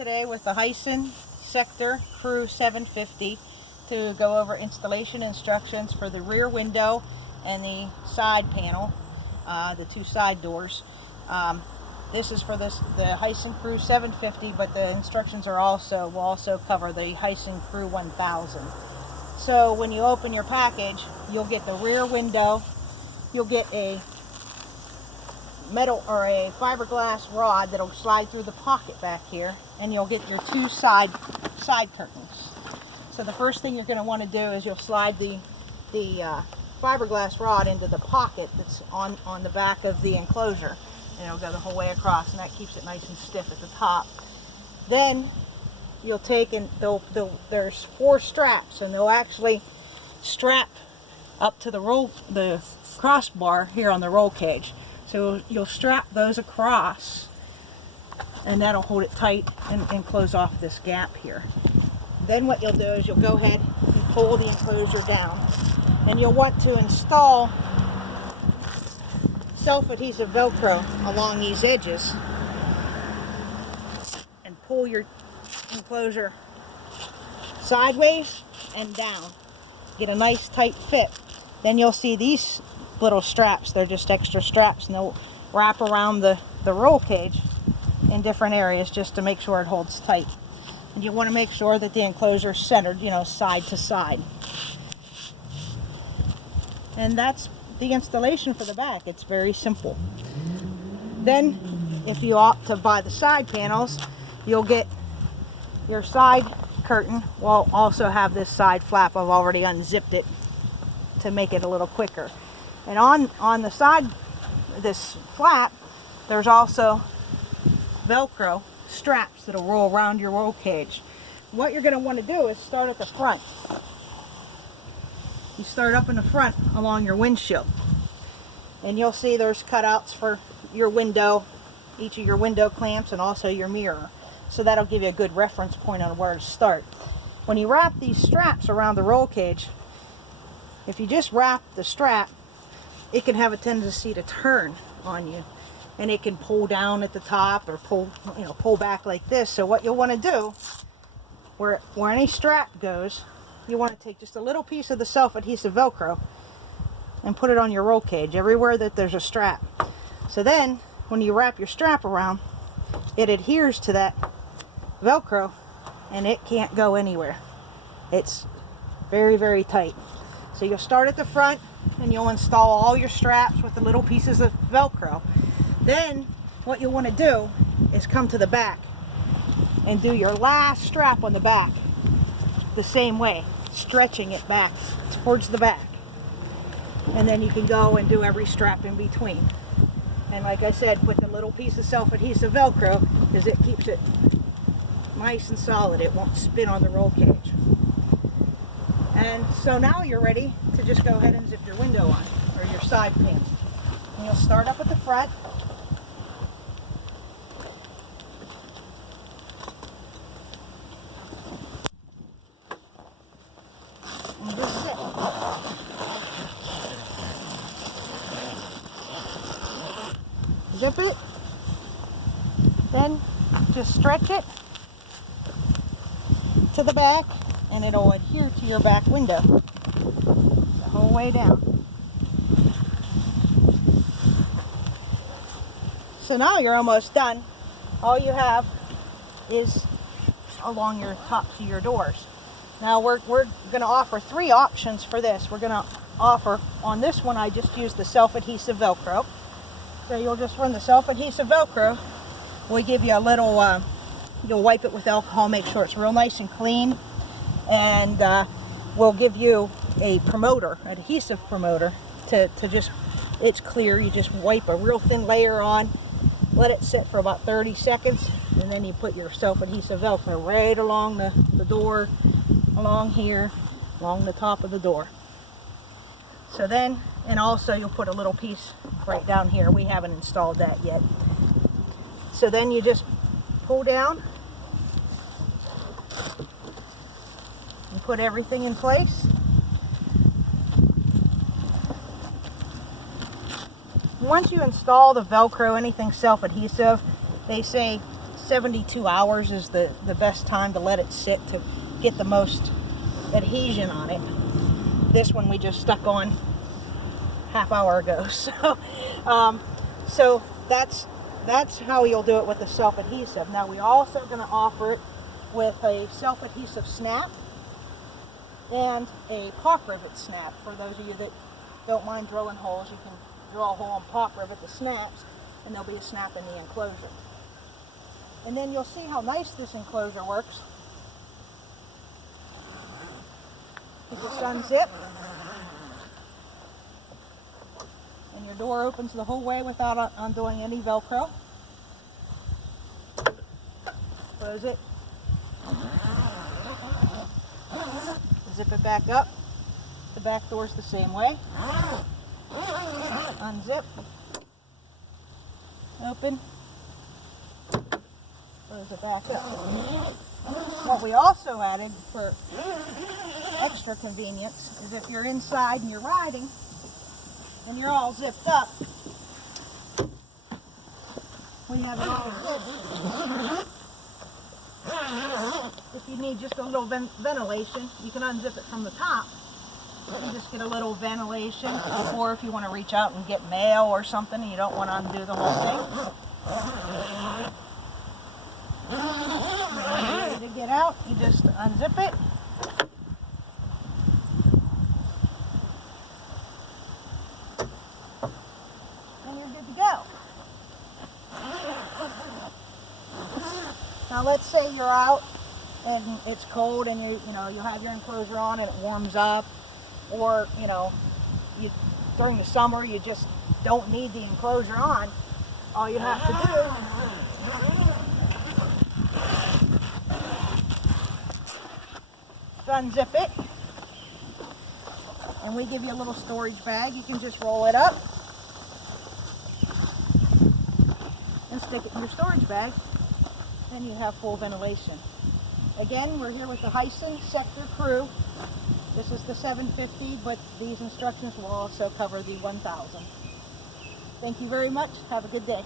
today with the Hisun Sector Crew 750 to go over installation instructions for the rear window and the side panel, the two side doors. This is for the Hisun Crew 750, but the instructions will also cover the Hisun Crew 1000. So when you open your package, you'll get the rear window, you'll get a metal or a fiberglass rod that'll slide through the pocket back here, and you'll get your two side curtains. So the first thing you're going to want to do is you'll slide the fiberglass rod into the pocket that's on the back of the enclosure, and it'll go the whole way across, and that keeps it nice and stiff at the top. Then you'll take and there's 4 straps, and they'll actually strap up to the crossbar here on the roll cage. So you'll strap those across, and that'll hold it tight and close off this gap here. Then what you'll do is you'll go ahead and pull the enclosure down, and you'll want to install self-adhesive velcro along these edges and pull your enclosure sideways and down. Get a nice tight fit. Then you'll see these little straps. They're just extra straps, and they'll wrap around the roll cage in different areas just to make sure it holds tight. And you want to make sure that the enclosure is centered, side to side. And that's the installation for the back. It's very simple. Then if you opt to buy the side panels, you'll get your side curtain. Will also have this side flap. I've already unzipped it to make it a little quicker. And on the side, this flap, there's also velcro straps that'll roll around your roll cage. What you're going to want to do is start at the front. You start up in the front along your windshield, and you'll see there's cutouts for your window, each of your window clamps, and also your mirror. So that'll give you a good reference point on where to start. When you wrap these straps around the roll cage, if you just wrap the strap, it can have a tendency to turn on you, and it can pull down at the top or pull back like this. So what you'll want to do, where any strap goes, you want to take just a little piece of the self-adhesive velcro and put it on your roll cage everywhere that there's a strap. So then when you wrap your strap around, it adheres to that velcro and it can't go anywhere. It's very, very tight. So you'll start at the front, and you'll install all your straps with the little pieces of velcro. Then what you'll want to do is come to the back and do your last strap on the back the same way, stretching it back towards the back. And then you can go and do every strap in between. And like I said, put the little piece of self-adhesive velcro because it keeps it nice and solid. It won't spin on the roll cage. And so now you're ready to just go ahead and zip your window on, or your side panel. And you'll start up at the front. And just zip. Zip it. Then just stretch it to the back, and it'll adhere to your back window the whole way down. So now you're almost done. All you have is along your top to your doors. Now we're going to offer 3 options for this. We're going to offer, on this one I just used the self-adhesive velcro. So you'll just run the self-adhesive velcro. We give you a little, you'll wipe it with alcohol, make sure it's real nice and clean. And we'll give you a promoter, adhesive promoter, to just, it's clear. You just wipe a real thin layer on, let it sit for about 30 seconds, and then you put your self-adhesive velcro right along the door, along here, along the top of the door. So then, and also you'll put a little piece right down here. We haven't installed that yet. So then you just pull down and put everything in place. Once you install the Velcro, anything self-adhesive, they say 72 hours is the best time to let it sit to get the most adhesion on it. This one we just stuck on half hour ago. So that's how you'll do it with the self-adhesive. Now we also going to offer it with a self-adhesive snap and a pop rivet snap. For those of you that don't mind drilling holes, you can drill a hole and pop rivet the snaps, and there'll be a snap in the enclosure. And then you'll see how nice this enclosure works. You just unzip, and your door opens the whole way without undoing any Velcro. Close it. Zip it back up. The back door's the same way. Unzip. Open. Close it back up. What we also added for extra convenience is if you're inside and you're riding and you're all zipped up, we have it all zipped. If you need just a little ventilation, you can unzip it from the top and just get a little ventilation, or if you want to reach out and get mail or something and you don't want to undo the whole thing. When you're ready to get out, you just unzip it. And you're good to go. Now let's say you're out and it's cold and you have your enclosure on and it warms up, or during the summer you just don't need the enclosure on. All you have to do is unzip it, and we give you a little storage bag. You can just roll it up and stick it in your storage bag, and you have full ventilation. Again, we're here with the Hisun Sector Crew. This is the 750, but these instructions will also cover the 1000. Thank you very much. Have a good day.